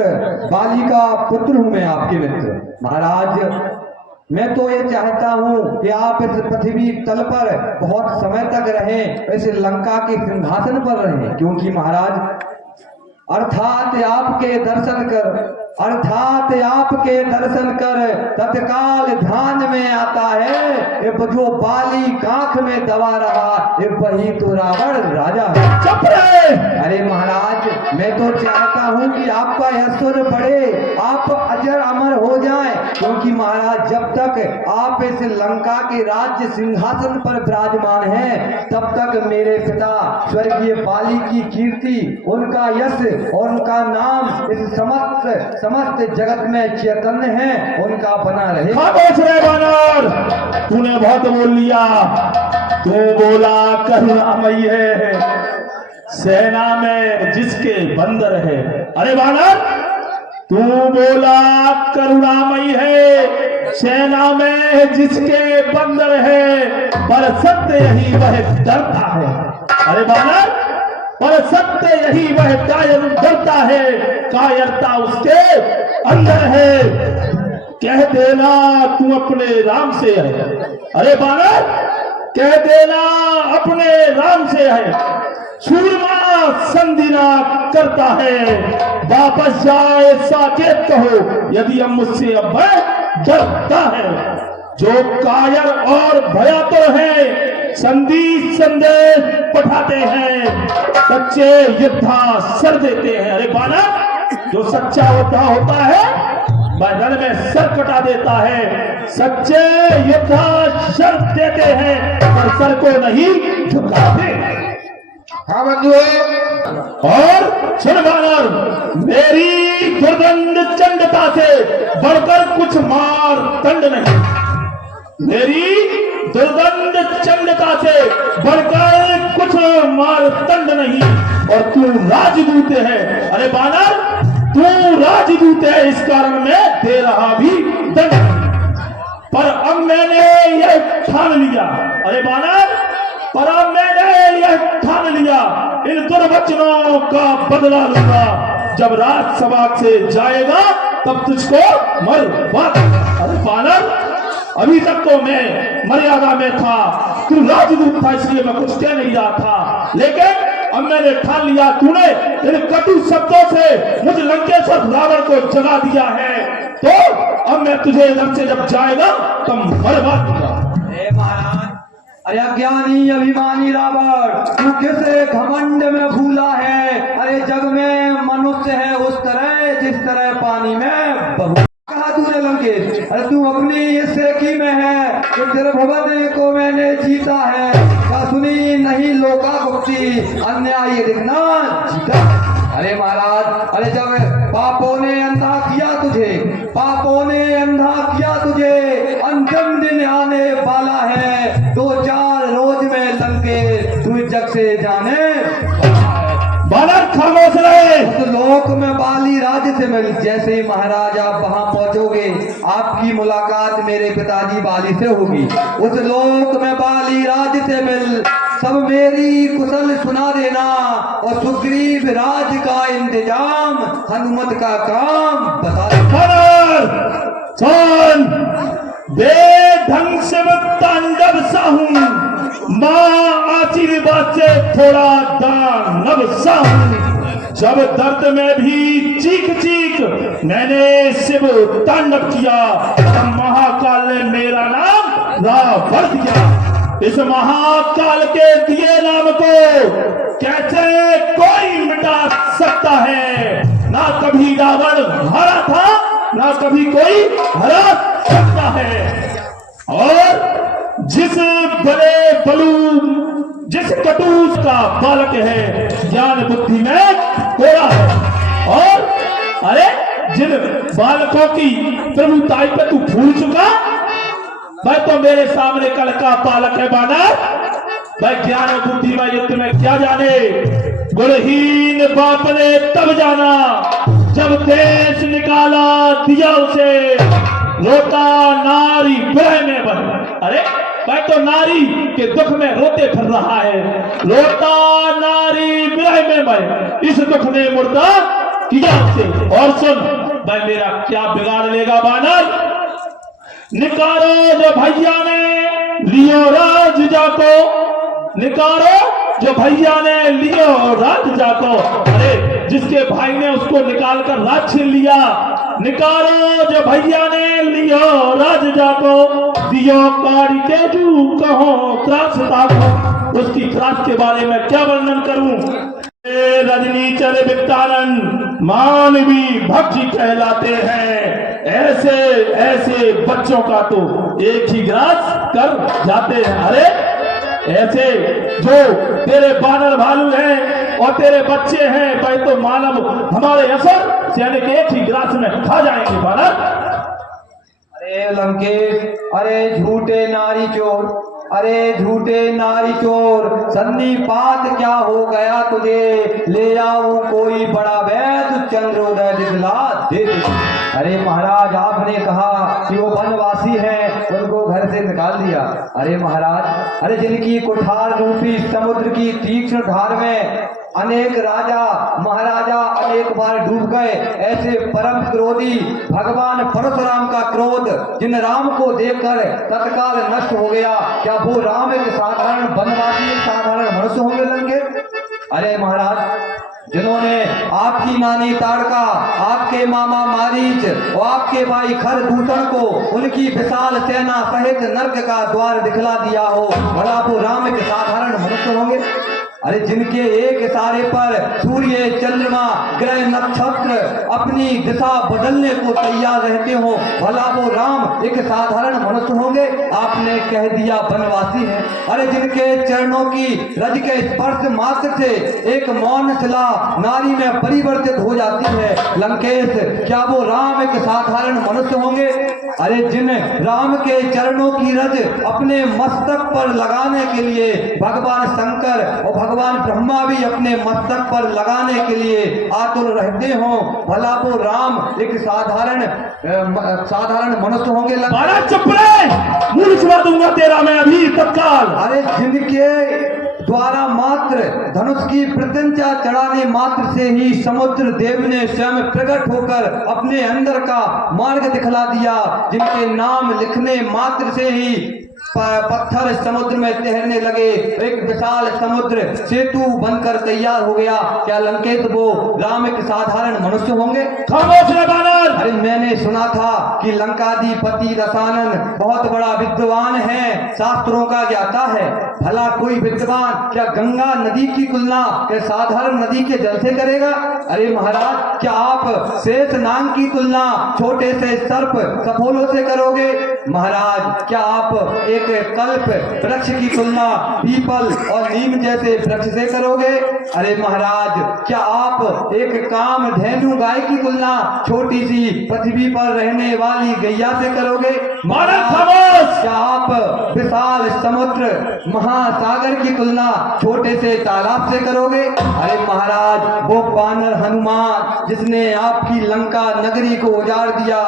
बाली का पुत्र हूं मैं, आपके मित्र। महाराज, मैं तो ये चाहता हूँ कि आप इस पृथ्वी तल पर बहुत समय तक रहें, ऐसे लंका के सिंहासन पर रहें, क्योंकि महाराज, अर्थात आपके दर्शन कर अर्थात आपके दर्शन कर तत्काल ध्यान में आता है ये जो बाली कांख में दबा रहा ये वही तो रावण राजा है। चुप रहे। अरे महाराज मैं तो चाहता हूँ कि आपका यशस्वर बढ़े, आप अजर अमर हो जाएं, क्योंकि महाराज जब तक आप इस लंका के राज्य सिंहासन पर विराजमान हैं तब तक मेरे पिता स्वर्गीय बाली की कीर्ति, उनका यश और उनका नाम इस समस्त जगत में चैतन्य है उनका बना रहे। खामोश रहे बानर, तूने बहुत बोल लिया। तू बोला करुणामयी है, सेना में जिसके बंदर है। अरे बानर, तू बोला करुणामयी है, सेना में जिसके बंदर है, पर सत्य यही वह डरता है। अरे बानर, पर सत्य यही वह डरता है, कायरता उसके अंदर है। कह देना तू अपने राम से है। अरे बानर, कह देना अपने राम से है। सूरमा संधिना करता है, वापस जाए साकेत कहो, यदि हम मुझसे अब डरता है। जो कायर और भयातुर है संधि संदेश पठाते हैं, सच्चे योद्धा सर देते हैं। अरे बानर, जो सच्चा योद्धा होता है मैदान में सर कटा देता है, सच्चे योद्धा सर देते हैं पर सर को नहीं झुकाते। हाँ बंधुओं, और सुन बानर, मेरी दुर्गंध चंडता से बढ़कर कुछ मार दंड नहीं, मेरी दुर्गंध चंडता से बढ़कर कुछ मार दंड नहीं। और तू राजदूत है। अरे बानर, तू राजदूत है, इस कारण मैं दे रहा भी दंड। पर अब मैंने यह ठान लिया। अरे बानर, पर अब मैंने यह ठान लिया, इन दुर्वचनों का बदला लूंगा। जब राजसभा से जाएगा तब तुझको मर बात। अरे बानर, अभी तक तो मैं मर्यादा में था, तू राजदूत था इसलिए मैं कुछ कह नहीं रहा था, लेकिन अब मैंने ठान लिया। तूने इन कटु शब्दों से मुझ लंकेश्वर रावण को जगा दिया है, तो अब मैं तुझे इधर से जब जाएगा तब बर्बाद दूंगा। अरे महाराज, अरे अज्ञानी अभिमानी रावण, तू किस घमंड में भूला है। अरे जग में मनुष्य है उस तरह जिस तरह पानी में बहू। कहा तूने लंकेश, अरे तू अपनी इस सेकी में है कि द्रभवन को मैंने जीता है। क्या सुनी नहीं लोका गुप्ती, अन्याय दिखना जीता। अरे महाराज, अरे जब पापों ने अंधा किया तुझे, पापों ने अंधा किया तुझे, अंतिम दिन आने वाला है। 2-4 रोज में लंकेश तू जग से जाने बानर, खामोश रहे। उस लोक में बाली राज्य से मिल, जैसे ही महाराज आप वहां पहुंचोगे आपकी मुलाकात मेरे पिताजी बाली से होगी। उस लोक में बाली राज्य से मिल, सब मेरी कुशल सुना देना, और सुग्रीव राज का इंतजाम, हनुमत का काम बता देना। सुन, बेढंग से तांडव सा हूं, मां आशीर्वाद से थोड़ा दानव सा हूं। जब दर्द में भी चीख चीख मैंने शिव तांडव किया, तब महाकाल ने मेरा नाम रावण दिया। इस महाकाल के दिए नाम को कैसे कोई मिटा सकता है? ना कभी रावण हारा था, ना कभी कोई हरा सकता है। और जिस बड़े बलू, जिस कटूस का बालक है, ज्ञान बुद्धि में कोड़ा है। और अरे जिन बालकों की प्रभुताई पे तू भूल चुका, भाई तो मेरे सामने कल का बालक है बानर। भाई ज्ञान और बुद्धि में युद्ध में क्या जाने, गुणहीन बाप ने तब जाना जब देश निकाला दिया उसे, रोता नारी विरह में बन। अरे भाई तो नारी के दुख में रोते फिर रहा है, रोता नारी विरह में बन, इस दुख ने मुर्दा किया उसे। और सुन भाई, मेरा क्या बिगाड़ लेगा बानर? निकारो जो भैया ने लियो राज जाको, निकारो जो भैया ने लियो राज जाको। अरे जिसके भाई ने उसको निकाल कर राज छीन लिया, निकालो जो भैया ने लियो राज जाको दियो काड़ी के जू कहो त्रास ताको। उसकी त्रास के बारे में क्या वर्णन करूं। रजनी चल विकटानंद मानवी भक्ति कहलाते हैं। ऐसे ऐसे बच्चों का तो एक ही ग्रास कर जाते हैं। अरे ऐसे जो तेरे बानर भालू हैं और तेरे बच्चे हैं भाई तो मानव हमारे असर यानी कि एक ही ग्रास में खा जाएंगे बानर। अरे लंकेश, अरे झूठे नारी चोर, अरे झूठे नारी चोर, सन्निपात क्या हो गया तुझे। ले आओ कोई बड़ा वैद्य चंद्रोदय दिखला दे दे। अरे महाराज, आपने कहा कि वो वनवासी हैं, उनको घर से निकाल दिया। अरे महाराज, अरे जिनकी कुठार रूपी समुद्र की तीक्ष्ण धार में अनेक राजा महाराजा अनेक बार डूब गए, ऐसे परम क्रोधी भगवान परशुराम का क्रोध जिन राम को देखकर तत्काल नष्ट हो गया, क्या वो राम एक साधारण वनवासी साधारण मनुष्य होंगे लंकेश? अरे महाराज, जिन्होंने आपकी नानी ताड़का, आपके मामा मारीच और आपके भाई खरदूषण को उनकी विशाल सेना सहित नर्क का द्वार दिखला दिया हो, भला वो राम एक साधारण मनुष्य होंगे? अरे जिनके एक इशारे पर सूर्य चंद्रमा ग्रह नक्षत्र अपनी दिशा बदलने को तैयार रहते हो, भला वो राम एक साधारण मनुष्य होंगे? आपने कह दिया वनवासी है। अरे जिनके चरणों की रज के स्पर्श मात्र से एक मौन शिला नारी में परिवर्तित हो जाती है, लंकेश क्या वो राम एक साधारण मनुष्य होंगे? अरे जिन राम के चरणों की रज अपने मस्तक पर लगाने के लिए भगवान शंकर और भगवान ब्रह्मा भी अपने मस्तक पर लगाने के लिए आतुर रहते हो, भला वो राम एक साधारण मनुष्य होंगे? चुप रहे, मुंह छुड़ा दूंगा तेरा मैं अभी तत्काल। अरे जिनके द्वारा मात्र धनुष की प्रत्यंचा चढ़ाने मात्र से ही समुद्र देव ने स्वयं प्रकट होकर अपने अंदर का मार्ग दिखला दिया, जिनके नाम लिखने मात्र से ही पत्थर समुद्र में तैरने लगे, एक विशाल समुद्र सेतु बनकर तैयार हो गया, क्या लंकेश वो राम एक साधारण मनुष्य होंगे? खामोश रह बानर। अरे मैंने सुना था कि लंकाधिपति रसानन बहुत बड़ा विद्वान है, शास्त्रों का ज्ञाता है, भला कोई विद्वान क्या गंगा नदी की तुलना क्या साधारण नदी के जल से करेगा? अरे महाराज, क्या आप शेष नाग की तुलना छोटे से सर्प सफोलों से करोगे? महाराज, क्या आप एक कल्प वृक्ष की तुलना पीपल और नीम जैसे वृक्ष से करोगे? अरे महाराज, क्या आप एक काम धेनु गाय की तुलना छोटी सी पृथ्वी पर रहने वाली गैया से करोगे? महाराज, क्या आप विशाल समुद्र महासागर की तुलना छोटे से तालाब से करोगे? अरे महाराज, वो वानर हनुमान जिसने आपकी लंका नगरी को उजाड़ दिया,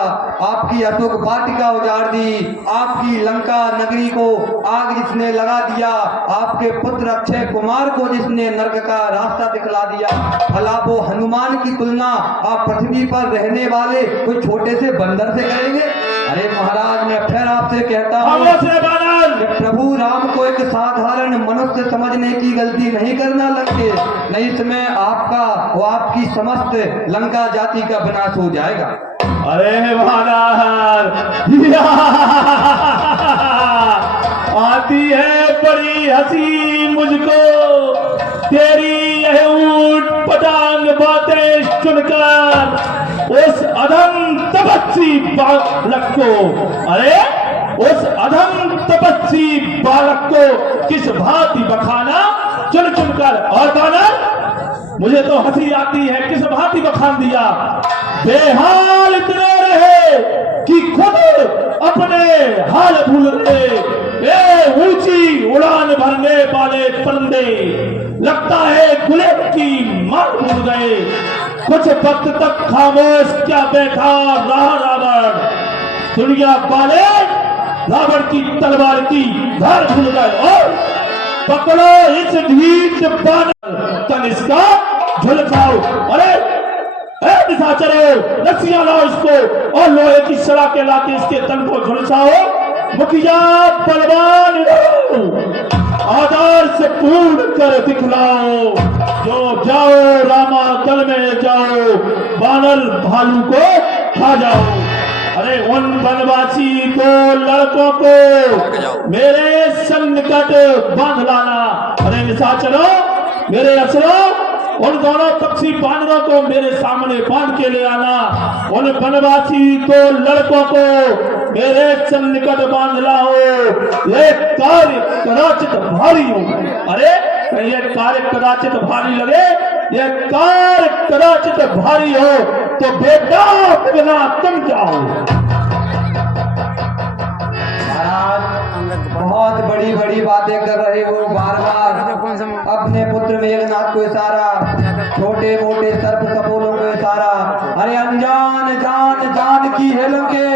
आपकी अशोक वाटिका उजाड़ दी, आपकी लंका नगरी को आग जिसने लगा दिया, आपके पुत्र अक्षय कुमार को जिसने नरक का रास्ता दिखला दिया, भला वो हनुमान की तुलना आप पृथ्वी पर रहने वाले कोई छोटे से बंदर से करेंगे? अरे महाराज, मैं फिर आपसे कहता हूँ प्रभु राम को एक साधारण मनुष्य समझने की गलती नहीं करना लगे, नहीं इसमें आपका और आपकी समस्त लंका जाति का विनाश हो जाएगा। अरे महाराज, आती है बड़ी हंसी मुझको तेरी यह ऊट पटांग बातें सुनकर। उस अधम तपस्वी बालक को, अरे उस अधम तपस्वी बालक को किस भांति बखाना चुन चुनकर, और बानर मुझे तो हंसी आती है, किस भांति बखान दिया। बेहाल इतने रहे कि खुद अपने हाल भूल रहे, ये ऊंची उड़ान भरने वाले परिंदे लगता है गुलेब की मार भूल गए। कुछ वक्त तक खामोश क्या बैठा रहा रावण, दुनिया वाले रावण की तलवार की धार भूल गए। और पकड़ो इस ढीठ बानर तन इसका झुलसाओ, अरे निशाचरो रस्सियां लाओ इसको और लोहे की सलाखें लाके इसके तन को झुलसाओ। मुखिया बलवान आधार से पूर्ण कर दिखलाओ, जो जाओ रामा दल में जाओ, बानर भालू को आ जाओ। अरे उन वनवासी दो लड़कों को मेरे सन्निकट बांध लाना। अरे निशाचरों, मेरे असुरों, उन दोनों पक्षी बानरों को मेरे सामने बांध के ले आना। उन वनवासी दो लड़कों को मेरे सन्निकट बांध लाओ। ये कार्य कदाचित भारी हो। अरे ये कार्य कदाचित भारी लगे, ये कार्य कदाचित भारी हो तो बेटा बिना तुम जाओ। महाराज बहुत बड़ी बड़ी बातें कर रहे हो, बार बार अपने पुत्र मेघनाथ को इशारा, छोटे मोटे सर्प कपोलों को इशारा। अरे अनजान जान जान की है लंके,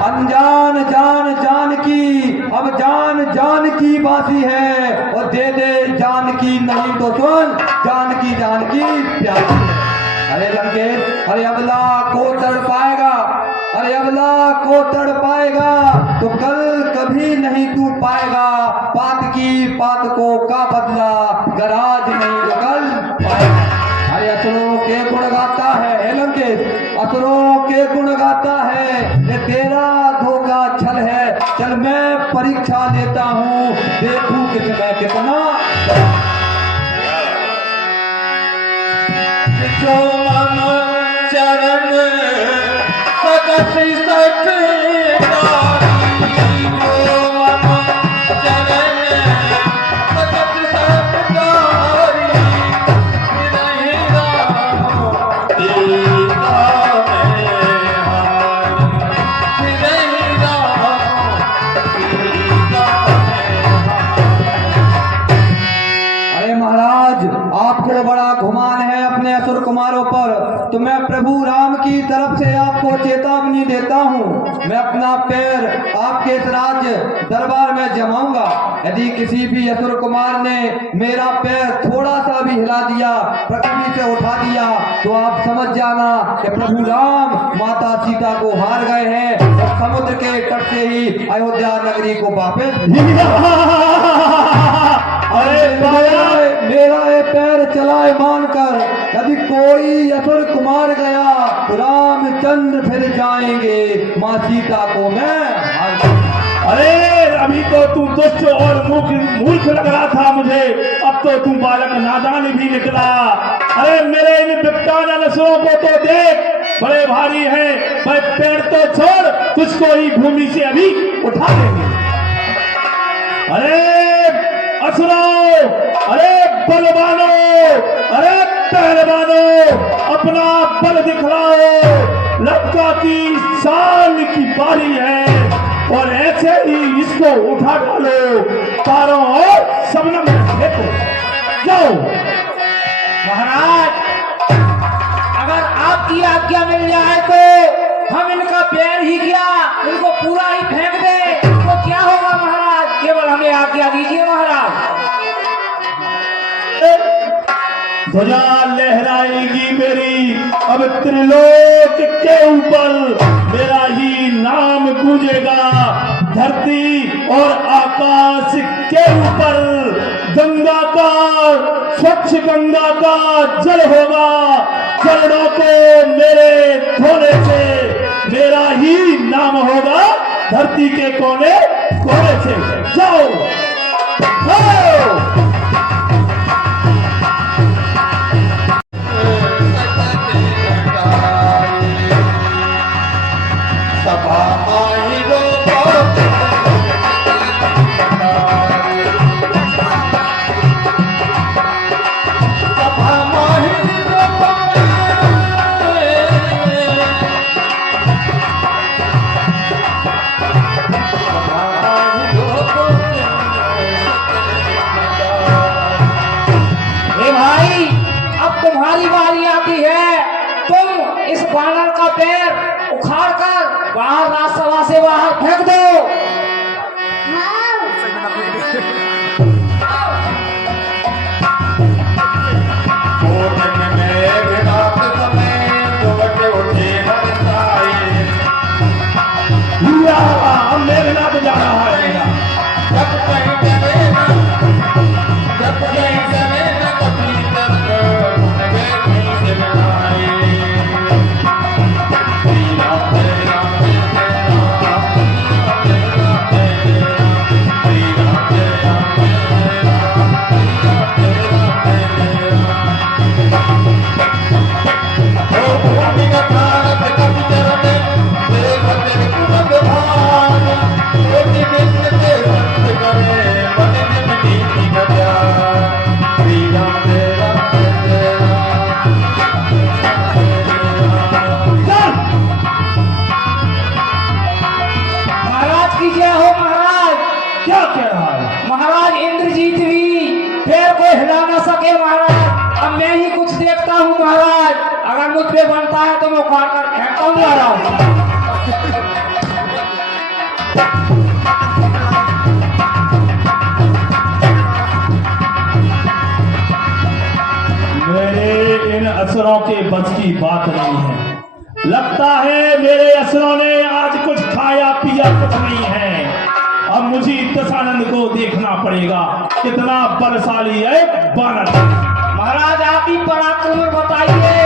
अनजान जान जान की, अब जान जान की बासी है। और दे दे जान की, नहीं तो सुन जान की प्यासी। अरे लंकेश, अरे अबला को तड़ पाएगा, अरे अबला को तड़ पाएगा तो कल कभी नहीं तू पाएगा पात की पात को का बदला, गराज नहीं तो कल पाएगा। अरे असुरों के गुण गाता है, हे लंकेश, असुरों के गुण गाता है, ये तेरा धोखा छल है। चल मैं परीक्षा लेता हूँ, देखूं किसमें कितना। जो मन चरण सगत सठ आपको बड़ा घुमान है अपने असुर कुमारों पर, तो मैं प्रभु राम की तरफ से आपको चेतावनी देता हूँ। मैं अपना पैर आपके इस राज्य दरबार में जमाऊंगा। यदि किसी भी असुर कुमार ने मेरा पैर थोड़ा सा भी हिला दिया, पृथ्वी से उठा दिया, तो आप समझ जाना कि प्रभु राम माता सीता को हार गए हैं और समुद्र के तट से ही अयोध्या नगरी को वापस। अरे मेरा ये पैर चलाए मानकर यदि कोई असुर कुमार गया तो रामचंद्र फिर जाएंगे, माँ सीता को मैं। अरे अभी तो तू दुष्ट और मूर्ख लग रहा था मुझे, अब तो तू बालक नादान भी निकला। अरे मेरे इन विकटान असुरों को तो देख, बड़े भारी हैं, पर पैर तो छोड़, तुझको ही भूमि से अभी उठा देंगे। अरे असुरों, अरे बलवानों, अरे पहलवानों, अपना बल दिखलाओ। लंका की शान की बारी है और ऐसे ही इसको उठा डालो, तारों और सबनम में फेंको। जाओ महाराज, अगर आपकी आज्ञा मिल जाए तो हम इनका पैर ही क्या, इनको पूरा ही फेंक दे तो क्या होगा महाराज? केवल हमें आज्ञा दीजिए महाराज। ध्वजा लहराएगी मेरी, अब त्रिलोक के ऊपर मेरा ही नाम गूंजेगा। धरती और आकाश के ऊपर गंगा का, स्वच्छ गंगा का जल होगा। चरणों को मेरे धोने से मेरा ही नाम होगा धरती के कोने कोने से। जाओ, जाओ। तुम्हारी बारी आती है, तुम इस बानर का पैर उखाड़ कर बाहर राजसभा से बाहर फेंक दो। मेघनाथ जा रहा है। मुझ पे बनता है तो मैं उखाड़ कर फेंकता हूँ महाराज। मेरे इन असुरों के बस की बात नहीं है। लगता है मेरे असुरों ने आज कुछ खाया पिया कुछ नहीं है। अब मुझे दशानंद को देखना पड़ेगा, कितना बलशाली है बानर। महाराज आप ही पराक्रम बताइए।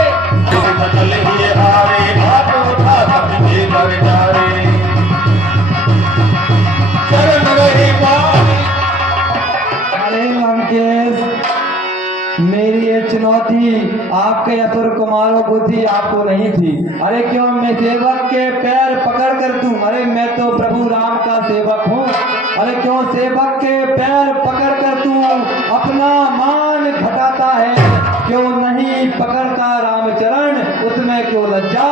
अरे लंकेश, मेरी ये चुनौती आपके असुर कुमारों बुद्धि आपको नहीं थी। अरे क्यों मैं सेवक के पैर पकड़ कर दूं? अरे मैं तो प्रभु राम का सेवक हूँ। अरे क्यों सेवक के पैर पकड़ कर दूं? अपना मान घटाता है, क्यों नहीं पकड़ता रामचरण, उसमें क्यों लज्जा?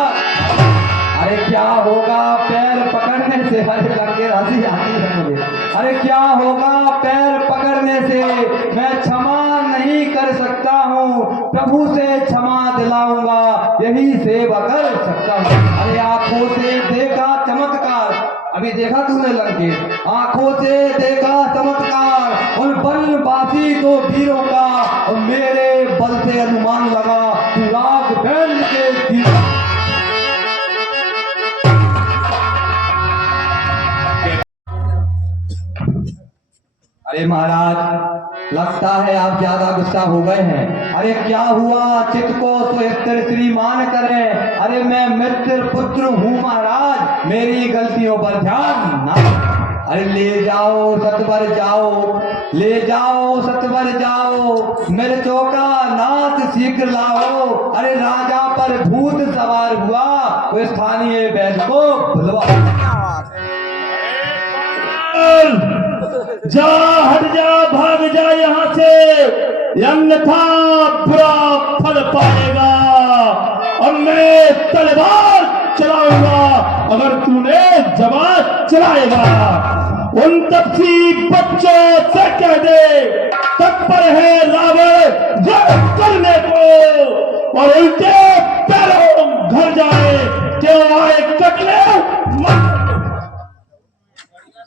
अरे क्या होगा पैर पकड़ने से? अरे लंके हंसी आती है मुझे। अरे क्या होगा पैर पकड़ने से? मैं क्षमा नहीं कर सकता हूँ, प्रभु से क्षमा दिलाऊंगा, यही सेवा कर सकता हूँ। अरे आंखों से देखा चमत्कार, अभी देखा तूने लंकेश, आंखों से देखा चमत्कार उन बनवासी दो वीरों का, और मेरे बल से अनुमान लगा तू राग बैल के वीर। अरे महाराज, लगता है आप ज्यादा गुस्सा हो गए हैं। अरे क्या हुआ? चित्त को तो स्थिर श्रीमान करें। अरे मैं मित्र पुत्र हूँ महाराज, मेरी गलतियों पर ध्यान ना। अरे ले जाओ सतवर जाओ, ले जाओ सतवर जाओ, मिर्चों का नाश शीघ्र लाओ। अरे राजा पर भूत सवार हुआ, वो स्थानीय वैद्य को बुलवा। जा, हट जा, भाग जा यहाँ से, अन्यथा बुरा फल पाएगा। और मैं तलवार चलाऊंगा अगर तूने जवान चलाएगा। उन तपसी बच्चों से कह दे तत्पर है रावण युद्ध करने को, और उल्टे पैरों घर जाए, क्यों आए कटले मत।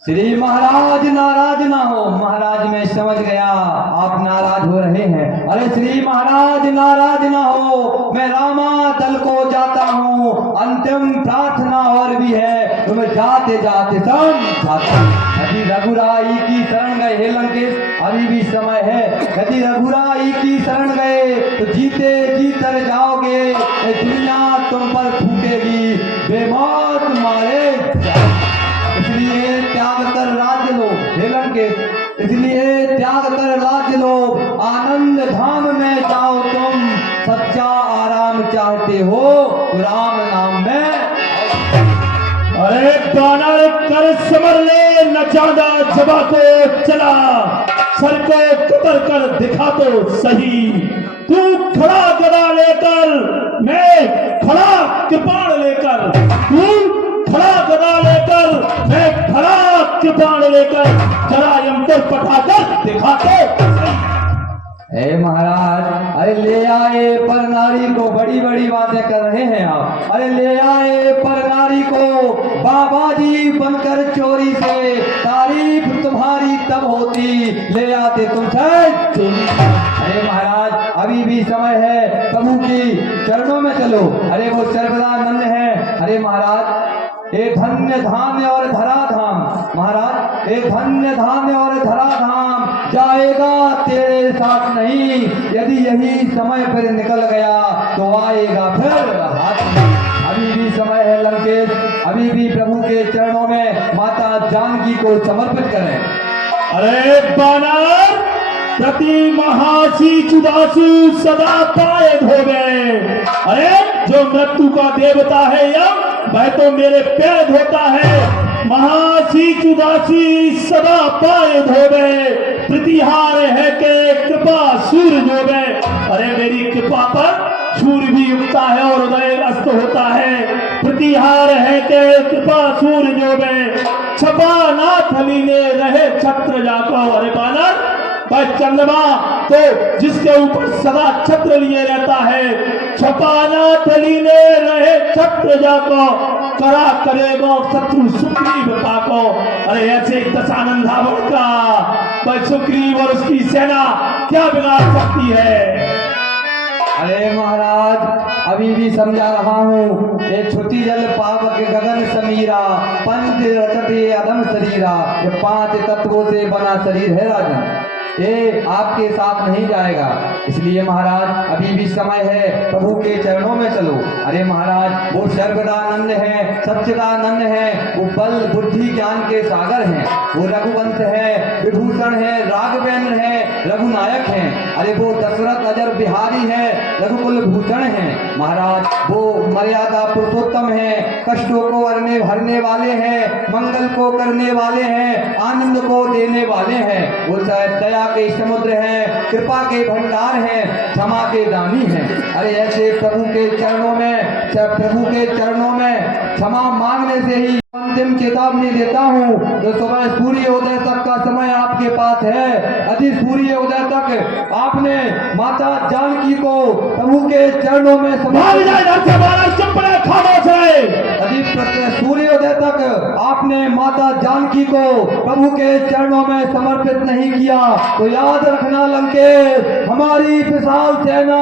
श्री महाराज नाराज ना हो। महाराज मैं समझ गया आप नाराज हो रहे हैं। अरे श्री महाराज नाराज ना हो, मैं रामा दल को जाता हूँ, अंतिम प्रार्थना और भी है, तो मैं जाते जाते समझाता हूँ। यदि रघुराई की शरण गए, हे लंकेश अभी भी समय है, यदि रघुराई की शरण गए तो जीते जी तर जाओगे, ये दुनिया तुम पर फूटेगी, बेमौत मारे जाओगे। इसलिए त्याग कर राज्य लो, हे लंकेश, इसलिए त्याग कर राज्य लो, आनंद धाम में जाओ तुम, सच्चा आराम चाहते हो तो राम नाम में। अरे बानर कर समर ले, न ज्यादा जबा को चला, सर को कुतर कर दिखा तो सही। तू खड़ा गदा लेकर, मैं खड़ा कृपाण लेकर, तू खड़ा गदा लेकर, मैं खड़ा कृपाण लेकर, जरा यमपुर पठाकर दिखाते। हे महाराज, अरे ले आए पर नारी को, बड़ी बड़ी बातें कर रहे हैं आप। अरे ले आए पर नारी को, बाबा जी बनकर चोरी से, तारीफ तुम्हारी तब होती, ले आते तुम चोरी। अरे महाराज अभी भी समय है, प्रभु की चरणों में चलो। अरे वो सर्वदानंद है। अरे महाराज ए धन्य धान्य और धरा धाम, महाराज ए धन्य धान्य और धरा धाम जाएगा तेरे साथ नहीं, यदि यही समय पर निकल गया तो आएगा फिर हाथ में। अभी भी समय है लंकेश, अभी भी प्रभु के चरणों में माता जानकी को समर्पित करें। अरे बानर, प्रति महासी चुदासु सदा पाए धोवे। अरे जो मृत्यु का देवता है यम, वह तो मेरे पैर धोता है। महासी चुदासी सदा पाए धोवे, प्रतिहार है के कृपा सूर्य जोवे। अरे मेरी कृपा पर सूर्य भी उगता है और उदय अस्त होता है। प्रतिहार है के कृपा सूर्य जोवे, छपा ना थली ने रहे छत्र जाको। अरे बानर, भाई चंद्रमा तो जिसके ऊपर सदा छत्र लिए रहता है, छपाना तलीने रहे छत्र जाको, करा करेगो शत्रु सुग्रीव पाको। अरे ऐसे एक दशानंद रावण का भाई सुग्रीव और उसकी सेना क्या बिगाड़ सकती है? अरे महाराज अभी भी समझा रहा हूँ, ये छुट्टी जल पाप के गगन समीरा, पंच रचत ये अधम शरीरा, ये 5 तत्वों से बना शरीर है राजन, ये आपके साथ नहीं जाएगा। इसलिए महाराज अभी भी समय है, प्रभु के चरणों में चलो। अरे महाराज वो सर्वदानंद है, सच्चिदानंद है, वो बल बुद्धि ज्ञान के सागर हैं, वो रघुवंश है, विभूषण है, राघवेंद्र है, रघुनायक हैं। अरे वो दशरथ अजर बिहारी है, रघुकुल भूषण हैं। महाराज वो मर्यादा पुरुषोत्तम है, कष्टों को हरने वाले हैं, मंगल को करने वाले हैं, आनंद को देने वाले हैं। वो दया के समुद्र हैं, कृपा के भंडार हैं, क्षमा के दानी हैं। अरे ऐसे प्रभु के चरणों में क्षमा मांगने से ही अंतिम चेतावनी देता हूँ। जो सुबह सूर्योदय तक का समय आपके पास है, यदि सूर्योदय तक आपने माता जानकी को प्रभु के चरणों में यदि सूर्योदय तक आपने माता जानकी को प्रभु के चरणों में समर्पित नहीं किया तो याद रखना लंकेश, हमारी विशाल सेना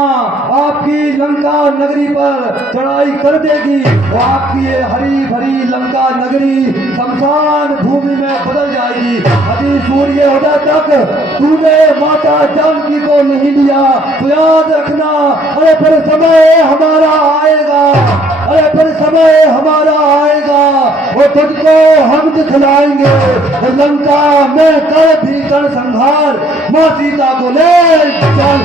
आपकी लंका नगरी पर चढ़ाई कर देगी। वो आपकी ये हरी भरी लंका नगरी शमशान भूमि में बदल जाएगी। यदि सूर्योदय तक तूने माता जानकी को नहीं लिया तो याद रखना, अरे फिर समय हमारा आएगा, अरे फिर समय हमारा आएगा, वो तुझको हम दिखलाएंगे। लंका में कर भीषण संहार, माँ सीता को ले चल।